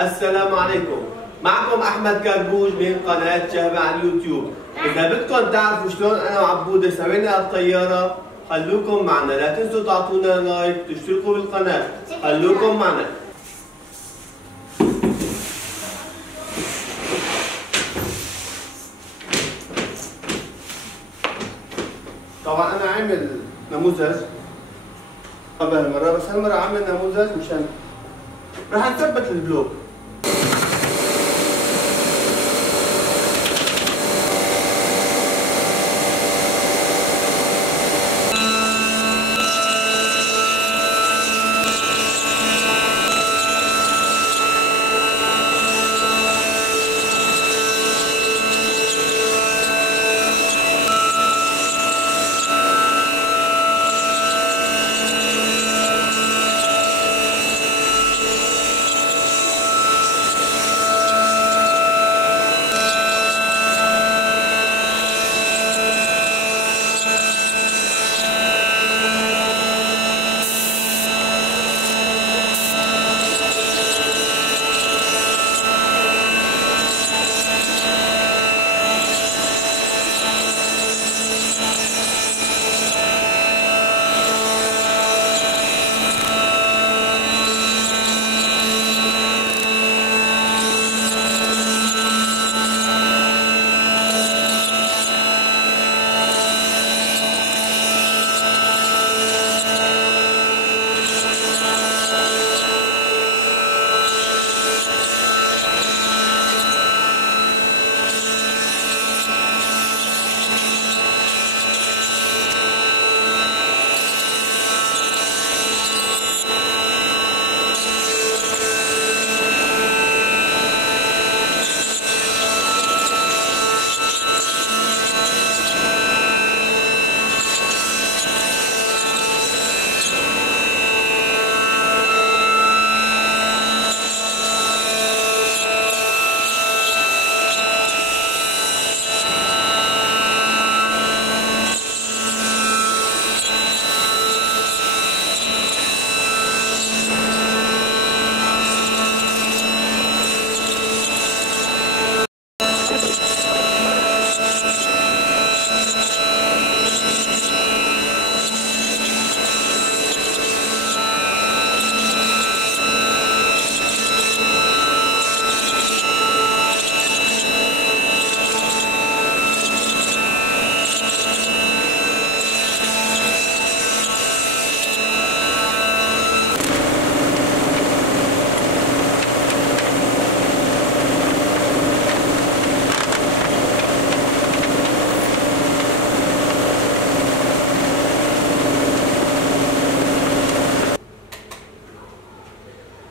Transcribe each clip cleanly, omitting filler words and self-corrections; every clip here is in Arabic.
السلام عليكم، معكم أحمد كربوج من قناة شهبا على اليوتيوب. إذا بدكم تعرفوا شلون أنا وعبودة سوينا الطيارة خلوكم معنا، لا تنسوا تعطونا لايك وتشتركوا بالقناة، خلوكم معنا. طبعا أنا عامل نموذج قبل المرة، بس هالمرة عامل نموذج مشان رح نثبت البلوك.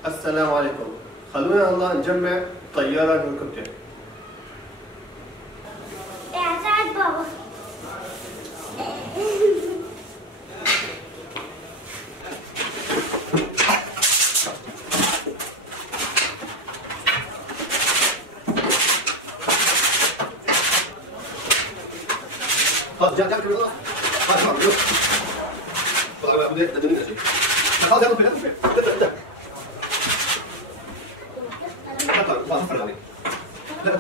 السلام عليكم، خلونا هلا نجمع طيارة هليكوبتر. ساعد بابا. خلاص جاء كده خلاص خلاص بديت تدني شيء خلاص يلا فين لا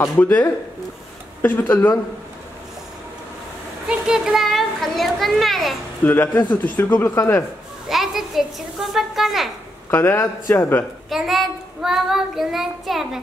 عبودة ايش بتقول لهم؟ شكرا خليكم معنا. لا تنسوا تشتركوا بالقناة. لا تنسوا تشتركوا بالقناة. قناة شهبا. قناة بابا قناة شهبا.